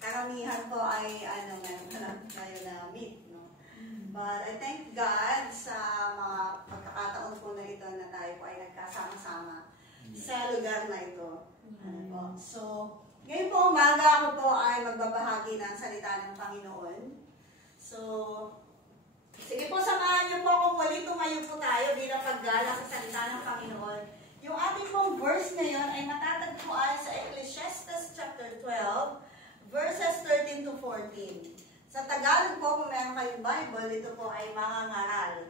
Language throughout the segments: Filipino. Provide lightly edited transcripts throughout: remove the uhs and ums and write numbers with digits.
karamihan po ay meron na tayo na meet, no? But I thank God sa mga pagkakataon po na ito na tayo po ay nagkasama-sama sa lugar na ito. So, ngayon po umaga ako po ay magbabahagi ng salita ng Panginoon. So, sige po, samahan niyo po kung muli tumayo po tayo bilang paggala sa salita ng Panginoon. Yung ating pong verse na yun ay matatagpuan sa Ecclesiastes chapter 12, verses 13 to 14. Sa Tagalog po, kung meron kayong Bible, ito po ay mangangaral.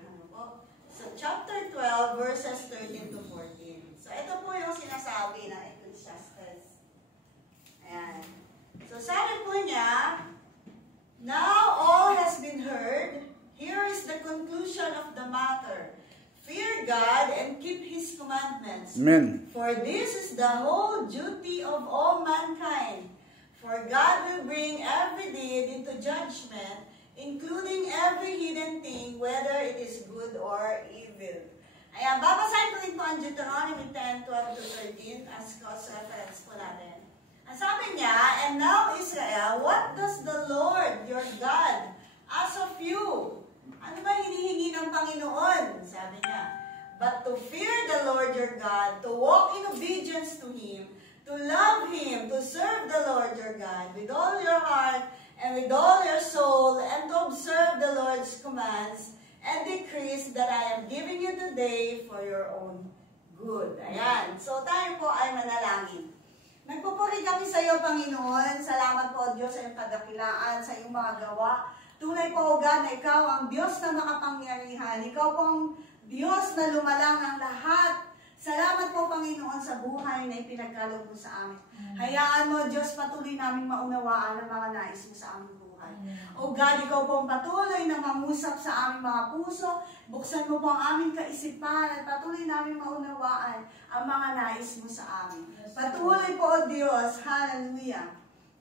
So, chapter 12, verses 13 to 14. So, ito po yung sinasabi ng Ecclesiastes. Ayan. So, sabi po niya, now all has been heard. Here is the conclusion of the matter. Fear God and keep His commandments. Amen. For this is the whole duty of all mankind. For God will bring every deed into judgment, including every hidden thing, whether it is good or evil. Ayan, babasahin ko rin po ang Deuteronomy 10, 12 to 13 as cross-reference po natin. Ang sabi niya, and now Israel, what does the Lord your God ask of you? Ano ba hinihingi ng Panginoon? Sabi niya, but to fear the Lord your God, to walk in obedience to Him, to love Him, to serve the Lord your God with all your heart and with all your soul, and to observe the Lord's commands and decrees that I am giving you today for your own good. Ayan. So tayo po ay manalangin. Nagpupuri kami sa iyo, Panginoon. Salamat po, Diyos, sa iyong kadakilaan, sa iyong mga gawa. Tunay po, O God, na Ikaw ang Diyos na makapangyarihan. Ikaw po ang Diyos na lumalang ng lahat. Salamat po, Panginoon, sa buhay na ipinagkaloob mo sa amin. Hayaan mo, Diyos, patuloy namin maunawaan ang mga nais mo sa aming buhay. O God, Ikaw po ang patuloy na mangusap sa aming mga puso. Buksan mo po ang aming kaisipan at patuloy namin maunawaan ang mga nais mo sa amin. Patuloy po, O Diyos, hallelujah,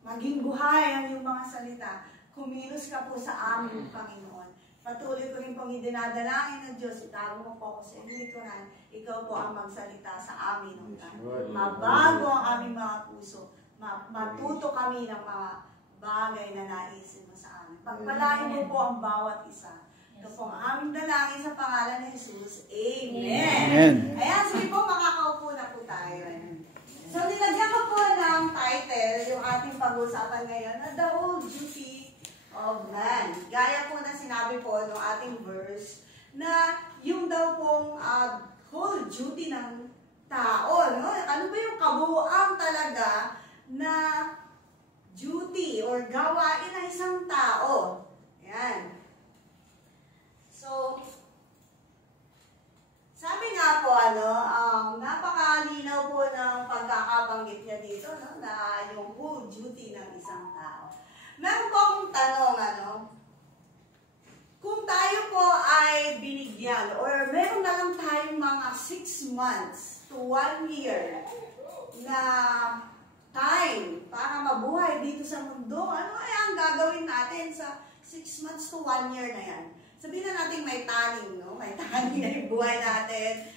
maging buhay ang iyong mga salita. Kumilos ka po sa amin, Panginoon. Patuloy ko rin pong idinadalangin ng Diyos. Itago mo po ako sa iyong likuran. Ikaw po ang magsalita sa amin. Mabago ang aming mga puso. Matuto kami ng mga bagay na naisin mo sa amin. Pagpalain mo po ang bawat isa. Ito po ang aming dalangin sa pangalan ni Jesus. Amen. Ayan, sige po, makakaupo na po tayo. So, nilagyan ko po ng title, yung ating pag-usapan ngayon, na The Whole Duty of Man. Gaya po na sinabi po ng ating verse, na yung daw pong whole duty ng tao. No? Ano ba yung kabuuan talaga na duty or gawain ng isang tao? Ayan. So, sabi nga po, napakalinaw po ng pagkakabanggit niya dito, no? Na yung whole duty ng isang tao. Meron po akong tanong, kung tayo po ay binigyan or meron na lang tayong mga 6 months to 1 year na time para mabuhay dito sa mundo, ano kaya ang gagawin natin sa 6 months to 1 year na yan? Sabihin na natin may taning, no? May taning na yung buhay natin.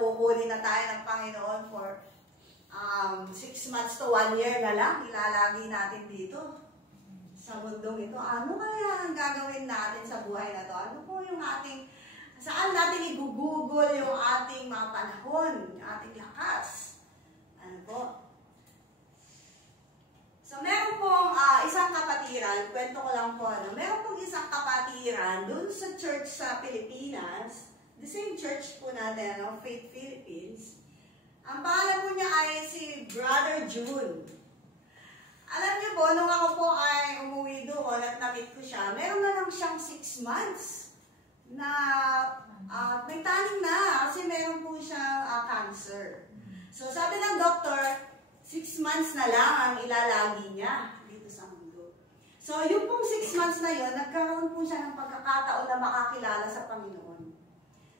Pupuli na tayo ng Panginoon for 6 months to 1 year na lang. Ilalagi natin dito sa mundong ito. Ano kaya ang gagawin natin sa buhay na to? Ano po yung saan natin igugugol yung ating mga panahon, yung ating lakas? Ano po? So, meron pong isang kapatiran, kwento ko lang po, meron pong isang kapatiran dun sa church sa Pilipinas, the same church po natin, Faith Philippines. Ang pangalan po niya ay si Brother June. Alam niyo po, nung ako po ay umuwi doon at na-meet ko siya, meron na lang siyang 6 months na may taning na kasi meron po siyang cancer. So sabi ng doktor, 6 months na lang ang ilalagi niya dito sa mundo. So yung pong 6 months na yun, nagkaroon po siya ng pagkakataon na makakilala sa Panginoon.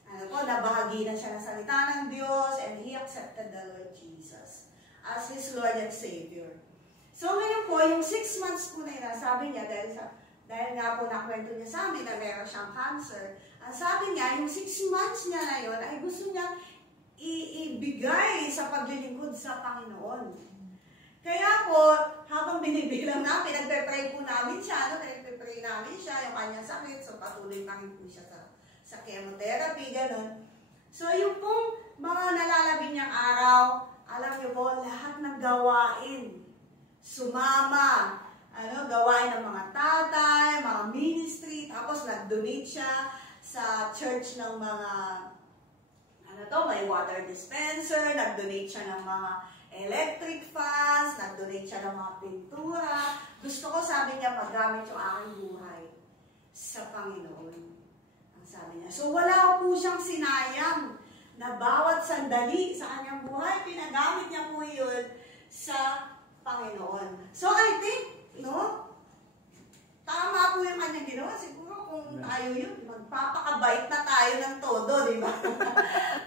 Ano po, nabahagi na siya ng salita ng Diyos and he accepted the Lord Jesus as his Lord and Savior. So ngayon po, yung 6 months po na yun, sabi niya, dahil nga po nakwento niya sa amin na meron siyang cancer, ang sabi niya, yung 6 months niya na yun, ay gusto niya ibigay sa paglilingkod sa Panginoon. Kaya po, habang binibilang na, pinagpe-pray po namin siya, pinagpe-pray namin siya, yung kanyang sakit, so patuloy pa rin po siya sa chemotherapy, gano'n. So yung pong mga nalalabi niyang araw, alam niyo po, lahat ng gawain, sumama, gawain ng mga tatay, mga ministry, tapos nag-donate siya sa church ng mga, may water dispenser, nag-donate siya ng mga electric fans, nag-donate siya ng mga pintura. Gusto ko, sabi niya, magamit yung aking buhay sa Panginoon. Ang sabi niya. So, wala po siyang sinayang na bawat sandali sa kanyang buhay, pinagamit niya po yun sa Panginoon. So, I think, tama po yung kanyang ginawa. Siguro kung tayo yun, magpapakabait na tayo ng todo, di ba?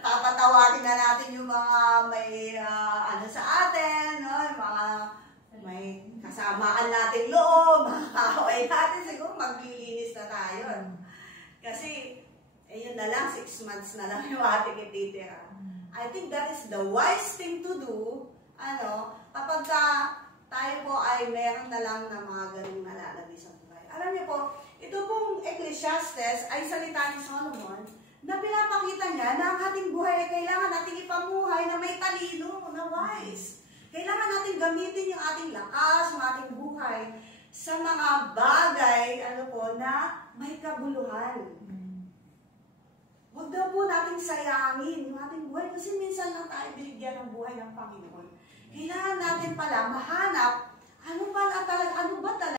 Papatawarin na natin yung mga may sa atin, yung mga may kasamaan natin loob, mga kaaway natin, siguro maglilinis na tayo. Kasi, yun na lang, 6 months na lang yung ating ititira. I think that is the wise thing to do, kapag tayo po ay meron na lang na mga ganung nalalagay sa buhay. Alam niyo po, ito pong Ecclesiastes ay salita ni Solomon na pinapakita niya na ang ating buhay ay kailangan nating ipamuhay na may talino, na wise. Kailangan natin gamitin yung ating lakas, yung ating buhay sa mga bagay, na may kabuluhan. Huwag daw po nating sayangin yung ating buhay kasi minsan lang tayo binigyan ng buhay ng Panginoon. Kailangan natin pala mahanap ano ba na talaga